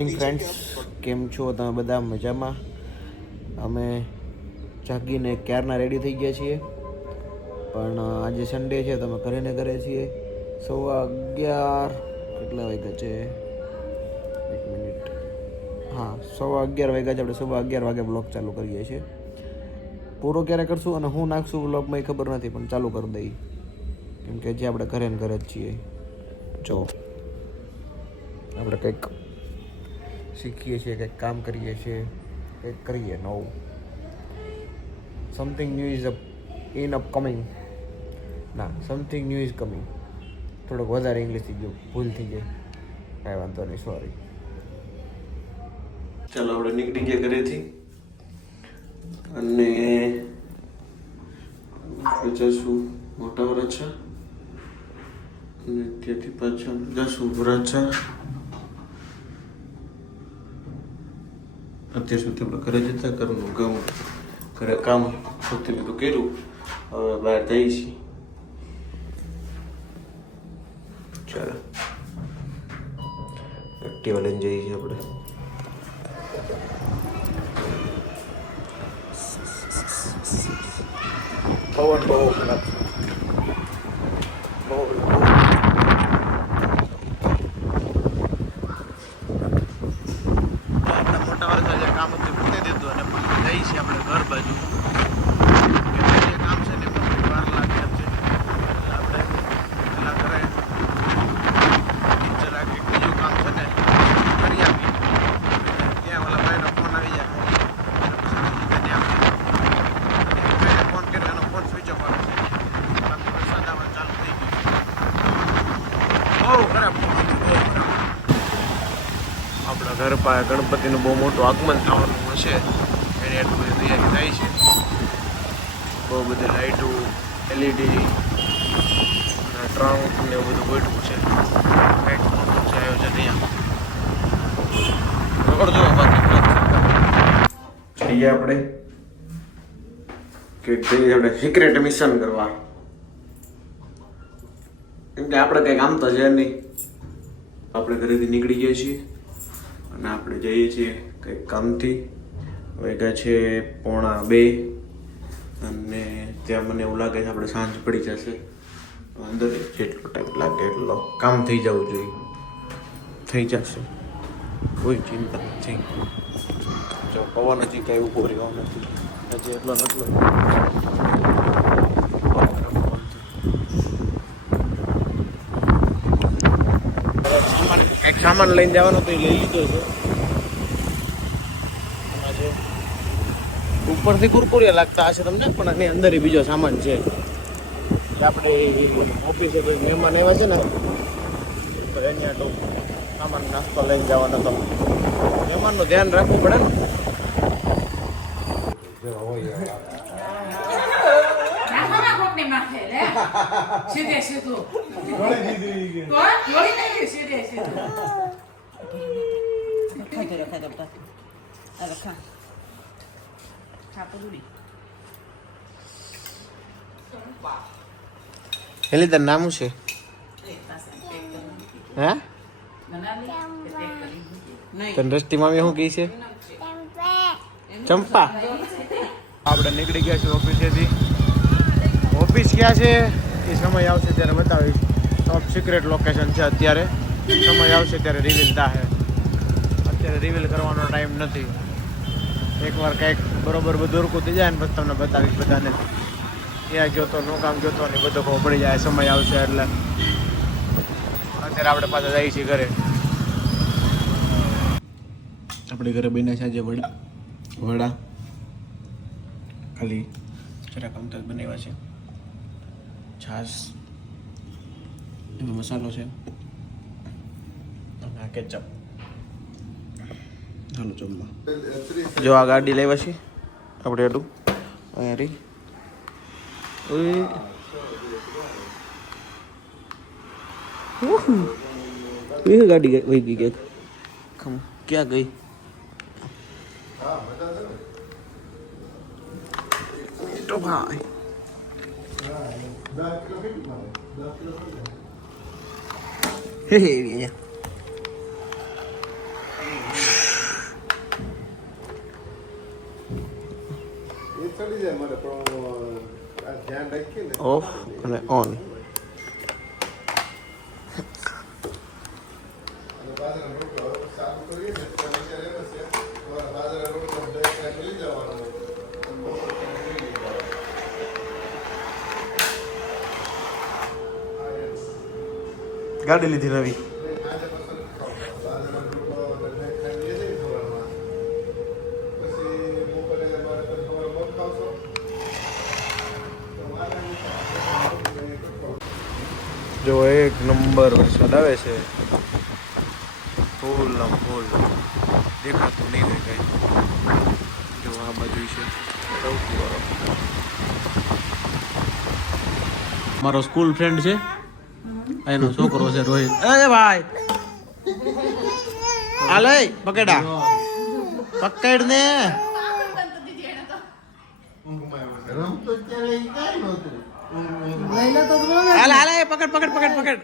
Friends, કેમ છો તમે બધા? મજામાં? અમે જાગીને ક્યારના રેડી થઈ ગયા છીએ, પણ આજે સન્ડે છે તો અમે ઘરે ને ઘરે છીએ. 11:15 કેટલા વાગ્યા છે? 1 મિનિટ. હા, 11:15 વાગ્યા છે. આપણે 11:15 વાગે બ્લોગ ચાલુ કરીએ છીએ. પૂરો ક્યારે કરશું અને હું નાખશું બ્લોગમાં એ ખબર નથી, પણ ચાલુ કરી દઈ, કેમ કે હજી આપણે ઘરે ને ઘરે જ છીએ. જો આપણે કંઈક શીખીએ છીએ, કંઈક કામ કરીએ છીએ, કંઈક કરીએ નવું. Something new is in upcoming. ના, સમથિંગ ન્યૂ ઇઝ કમિંગ. થોડોક વધારે ઇંગ્લિશ થઈ ગયું, ભૂલ થઈ ગઈ, કાંઈ વાંધો નહીં, સોરી. ચાલો આપણે નીકળી ગયા ઘરેથી અને જશું મોટા વરાછા અને ત્યાંથી પાછા જશું વરાછા. અત્યાર સુધી આપણે ઘરે જતા ઘરનું કામ, ઘરે કામ સૌથી બધું કર્યું. હવે બહાર જઈએ છીએ. ચાલો એક્ટિવા લઈને જઈએ છીએ આપણે. પવન બહુ ખરાબ છે, બહુ આપણા મોટા વર્ષા જે કામ હતું પૂરી દીધું અને જઈએ છીએ આપણે ઘર બાજુ. જે કામ છે ને એમાં વાર લાગે છે, એટલે આપણે પેલા ઘરે જરા કે બીજું કામ છે ને કરી આપીએ. ત્યાં ઓલા ભાઈનો ફોન આવી જાય, ફોન કર્યો, એનો ફોન સ્વિચ ઓફ આવે છે. બાકી વરસાદ આવવાનું ચાલુ થઈ ગયું, બહુ ખરાબ. આપણા ઘર પાસે ગણપતિનું બહુ મોટું આગમન થવાનું હશે, એની એટલી બધી તૈયારી થાય છે. બહુ બધી લાઇટો, એલઈડી અને ટ્રંક ને એવું બધું ગોઠવું છે. કંઈક મોટું છે આયોજન અહીંયા. જો બાકી જઈએ આપણે કે જઈએ આપણે સિક્રેટ મિશન કરવા, કેમ કે આપણે કંઈક આમ તો છે નહીં. આપણે ઘરેથી નીકળી ગયા છીએ અને આપણે જઈએ છીએ કંઈક કામથી. વાગ્યા છે 1:45 અને ત્યાં મને એવું લાગે છે આપણે સાંજ પડી જશે. અંદર જેટલો ટાઈમ લાગે એટલો કામ થઈ જવું જોઈએ, થઈ જશે, કોઈ ચિંતા નથી. જો પવન હજી કાંઈ ઊભો રહ્યો નથી, હજી એટલો નટલો એક સામાન લઈને જવાનો તો એ લઈ લીધો છે. ઉપરથી કુરકુરિયા લાગતા હશે તમને, પણ એની અંદર બીજો સામાન છે. આપણે ઓફિસે કોઈ મહેમાન એવા છે ને તો એની આટો સામાન નાસ્તો લઈને જવાનો. તો મહેમાનનું ધ્યાન રાખવું પડે ને. હેલી તાર નામ શું છે? હે તને રસ્તી મામી શું કહી છે? ચંપા. આપણે નીકળી ગયા છીએ ઓફિસેથી. ઓફિસ ક્યાં છે એ સમય આવશે ત્યારે બતાવીશ. ટોપ સિક્રેટ લોકેશન છે અત્યારે. સમય આવશે ત્યારે રિવીલ થાય. અત્યારે રિવીલ કરવાનો ટાઈમ નથી. એકવાર કંઈક બરોબર બધું ઓળખું થઈ જાય ને પછી તમને બતાવીશ બધાને. ત્યાં ગયો તો નું કામ ગયો તો ને બધો ખબર પડી જાય. સમય આવશે એટલે. અત્યારે આપણે પાછા જઈએ છીએ ઘરે. આપણે ઘરે બન્યા છે આજે વડા ખાલી જરાક આમ તક બનાવ્યા છે. છાશ, એનો મસાલો છે અને આ કેચઅપ. ચાલો જમવા. જો આ ગાડી લાવ્યા છે આપણે એટલું અહીંયા રહી. ગાડી વહી ગઈ ક્યાંક. ક્યાં ગઈ? તો ભાઈ ઓફ અને ઓન. ગાડી લીધી નવી. જો એક નંબર વરસાદ આવે છે, ફૂલ આમ ફૂલ, દેખાતું નહીં હોય કઈ. જો આ બાજુ છે સૌથી વાળો મારો સ્કૂલ ફ્રેન્ડ છે, એનો છોકરો છે રોહિત. અરે ભાઈ હાલે પકડા, પકડ ને. હાલ હાલ પકડ પકડ પકડ પકડ.